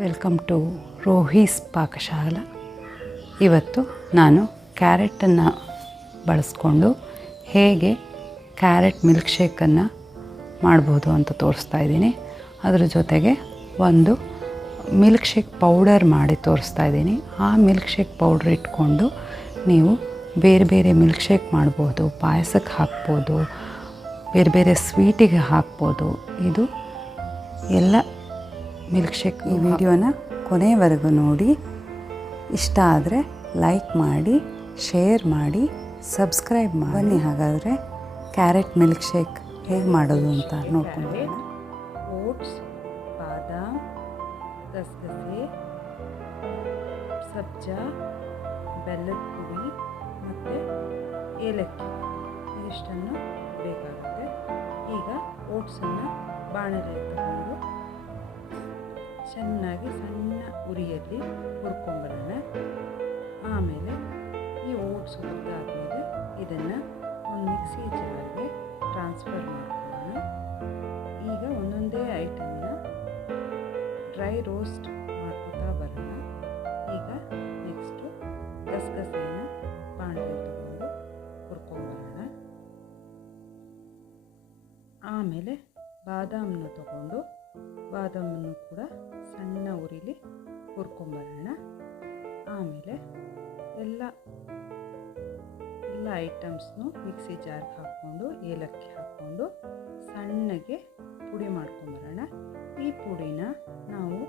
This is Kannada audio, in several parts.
Welcome to ರೋಹೀಸ್ Pakashala. ಇವತ್ತು ನಾನು ಕ್ಯಾರೆಟನ್ನು ಬಳಸ್ಕೊಂಡು ಹೇಗೆ ಕ್ಯಾರೆಟ್ ಮಿಲ್ಕ್ ಶೇಕನ್ನು ಮಾಡ್ಬೋದು ಅಂತ ತೋರಿಸ್ತಾ ಇದ್ದೀನಿ. ಅದರ ಜೊತೆಗೆ ಒಂದು ಮಿಲ್ಕ್ ಶೇಕ್ ಪೌಡರ್ ಮಾಡಿ ತೋರಿಸ್ತಾ ಇದ್ದೀನಿ. ಆ ಮಿಲ್ಕ್ ಶೇಕ್ ಪೌಡ್ರ್ ಇಟ್ಕೊಂಡು ನೀವು ಬೇರೆ ಬೇರೆ ಮಿಲ್ಕ್ ಶೇಕ್ ಮಾಡ್ಬೋದು, ಪಾಯಸಕ್ಕೆ ಹಾಕ್ಬೋದು, ಬೇರೆ ಬೇರೆ ಸ್ವೀಟಿಗೆ ಹಾಕ್ಬೋದು. ಇದು ಎಲ್ಲ ಮಿಲ್ಕ್ ಶೇಕ್. ಈ ವಿಡಿಯೋನ ಕೊನೆವರೆಗೂ ನೋಡಿ. ಇಷ್ಟ ಆದರೆ ಲೈಕ್ ಮಾಡಿ, ಶೇರ್ ಮಾಡಿ, ಸಬ್ಸ್ಕ್ರೈಬ್ ಮಾಡಿ. ಬನ್ನಿ ಹಾಗಾದರೆ ಕ್ಯಾರೆಟ್ ಮಿಲ್ಕ್ ಶೇಕ್ ಹೇಗೆ ಮಾಡೋದು ಅಂತ ನೋಡ್ಕೊಂಡು. ಓಟ್ಸ್, ಬಾದಾಮ್, ಗಸಗಸೆ, ಸಬ್ಜಾ, ಬೆಲ್ಲದ ಪುಡಿ ಮತ್ತು ಏಲಕ್ಕಿ ಇದಿಷ್ಟನ್ನು ಬೇಕಾಗುತ್ತೆ. ಈಗ ಓಟ್ಸನ್ನು ಬಾಣಲೆ ತಗೊಂಡು ಚೆನ್ನಾಗಿ ಸಣ್ಣ ಉರಿಯಲ್ಲಿ ಹುರ್ಕೊಂಬರೋಣ. ಆಮೇಲೆ ಈ ಓಟ್ಸ್ ಹುರಿದಾದ್ಮೇಲೆ ಇದನ್ನು ಒಂದು ಮಿಕ್ಸಿ ಜಾರ್ಗೆ ಟ್ರಾನ್ಸ್ಫರ್ ಮಾಡ್ಕೊಳ್ಳೋಣ. ಈಗ ಒಂದೊಂದೇ ಐಟಮ್ನ ಡ್ರೈ ರೋಸ್ಟ್ ಮಾಡ್ಕೊತಾ ಬರೋಣ. ಈಗ ನೆಕ್ಸ್ಟು ಗಸಗಸೆನ ಬಾಣಲೆ ತಗೊಂಡು ಹುರ್ಕೊಂಬರೋಣ. ಆಮೇಲೆ ಬಾದಾಮನ್ನ ತಗೊಂಡು ಬಾದಾಮನ್ನು ಕೂಡ ಸಣ್ಣ ಉರಿಲಿ ಹುರ್ಕೊಂಬರೋಣ. ಆಮೇಲೆ ಎಲ್ಲ ಐಟಮ್ಸ್ನು ಮಿಕ್ಸಿ ಜಾರ್ಗೆ ಹಾಕ್ಕೊಂಡು ಏಲಕ್ಕಿ ಹಾಕ್ಕೊಂಡು ಸಣ್ಣಗೆ ಪುಡಿ ಮಾಡ್ಕೊಂಬರೋಣ. ಈ ಪುಡಿನ ನಾವು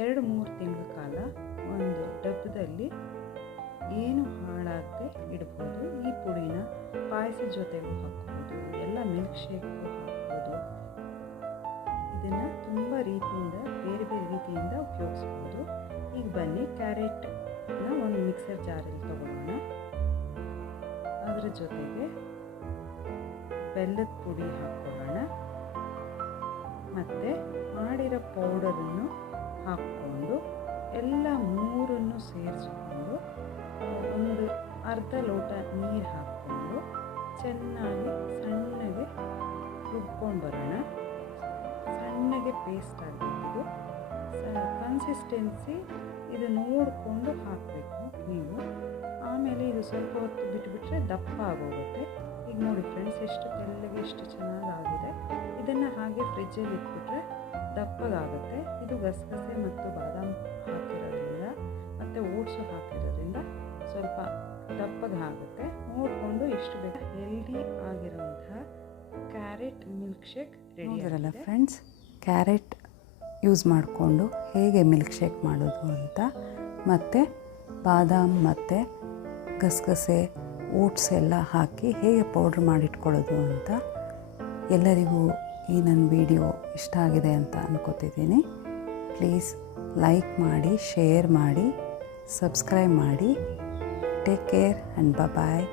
2-3 ತಿಂಗಳ ಕಾಲ ಒಂದು ಡಬ್ಬದಲ್ಲಿ ಏನು ಹಾಳಾಗದೆ ಇಡ್ಬೋದು. ಈ ಪುಡಿನ ಪಾಯಸದ ಜೊತೆಗೂ ಹಾಕ್ಬೋದು, ಎಲ್ಲ ಮಿಲ್ಕ್ ಶೇಕ್ಗೂ ಹಾಕ್ಬೋದು. ಇದನ್ನು ತುಂಬ ರೀತಿಯಿಂದ ಬೇರೆ ಬೇರೆ ರೀತಿಯಿಂದ ಉಪಯೋಗಿಸ್ಬೋದು. ಈಗ ಬನ್ನಿ ಕ್ಯಾರೆಟ್ನ ಒಂದು ಮಿಕ್ಸರ್ ಜಾರಲ್ಲಿ ತಗೊಳ್ಳೋಣ. ಅದರ ಜೊತೆಗೆ ಬೆಲ್ಲದ ಪುಡಿ ಹಾಕ್ಕೊಳ್ಳೋಣ ಮತ್ತು ಮಾಡಿರೋ ಪೌಡರನ್ನು ಹಾಕ್ಕೊಂಡು ಎಲ್ಲ ಮೂರನ್ನು ಸೇರಿಸ್ಕೊಂಡು ಒಂದು ಅರ್ಧ ಲೋಟ ನೀರು ಹಾಕ್ಕೊಂಡು ಚೆನ್ನಾಗಿ ಸಣ್ಣಗೆ ರುಬ್ಕೊಂಡು ಬರೋಣ. ಸಣ್ಣಗೆ ಪೇಸ್ಟ್ ಆಗಬೇಕು. ಕನ್ಸಿಸ್ಟೆನ್ಸಿ ಇದು ನೋಡಿಕೊಂಡು ಹಾಕಬೇಕು ನೀವು. ಆಮೇಲೆ ಇದು ಸ್ವಲ್ಪ ಹೊತ್ತು ಬಿಟ್ಟುಬಿಟ್ರೆ ದಪ್ಪ ಆಗೋಗುತ್ತೆ. ಈಗ ನೋಡಿ ಫ್ರೆಂಡ್ಸ್, ಎಷ್ಟು ತೆಳ್ಳಗೆ ಎಷ್ಟು ಚೆನ್ನಾಗಾಗಿದೆ. ಇದನ್ನು ಹಾಗೆ ಫ್ರಿಜ್ಜಲ್ಲಿ ಇಟ್ಬಿಟ್ರೆ ದಪ್ಪಗಾಗುತ್ತೆ. ಇದು ಗಸಗಸೆ ಮತ್ತು ಬಾದಾಮ್ ಹಾಕಿರೋದ್ರಿಂದ ಮತ್ತು ಓಟ್ಸು ಹಾಕಿರೋದ್ರಿಂದ ಸ್ವಲ್ಪ ದಪ್ಪಗಾಗುತ್ತೆ. ನೋಡಿಕೊಂಡು ಎಷ್ಟು ಬೇಕು ಹೆಲ್ದಿ ಆಗಿರೋಂತಹ ಕ್ಯಾರೆಟ್ ಮಿಲ್ಕ್ ಶೇಕ್ ರೆಡಿ ಆಗಿರಲ್ಲ ಫ್ರೆಂಡ್ಸ್. ಕ್ಯಾರೆಟ್ ಯೂಸ್ ಮಾಡಿಕೊಂಡು ಹೇಗೆ ಮಿಲ್ಕ್ ಶೇಕ್ ಮಾಡೋದು ಅಂತ, ಮತ್ತು ಬಾದಾಮ್ ಮತ್ತು ಗಸಗಸೆ ಓಟ್ಸ್ ಎಲ್ಲ ಹಾಕಿ ಹೇಗೆ ಪೌಡ್ರ್ ಮಾಡಿಟ್ಕೊಳ್ಳೋದು ಅಂತ ಎಲ್ಲರಿಗೂ ಈ ನನ್ನ ವಿಡಿಯೋ ಇಷ್ಟ ಆಗಿದೆ ಅಂತ ಅಂದ್ಕೋತಿದ್ದೀನಿ. ಪ್ಲೀಸ್ ಲೈಕ್ ಮಾಡಿ, ಶೇರ್ ಮಾಡಿ, ಸಬ್ಸ್ಕ್ರೈಬ್ ಮಾಡಿ. Take care and bye.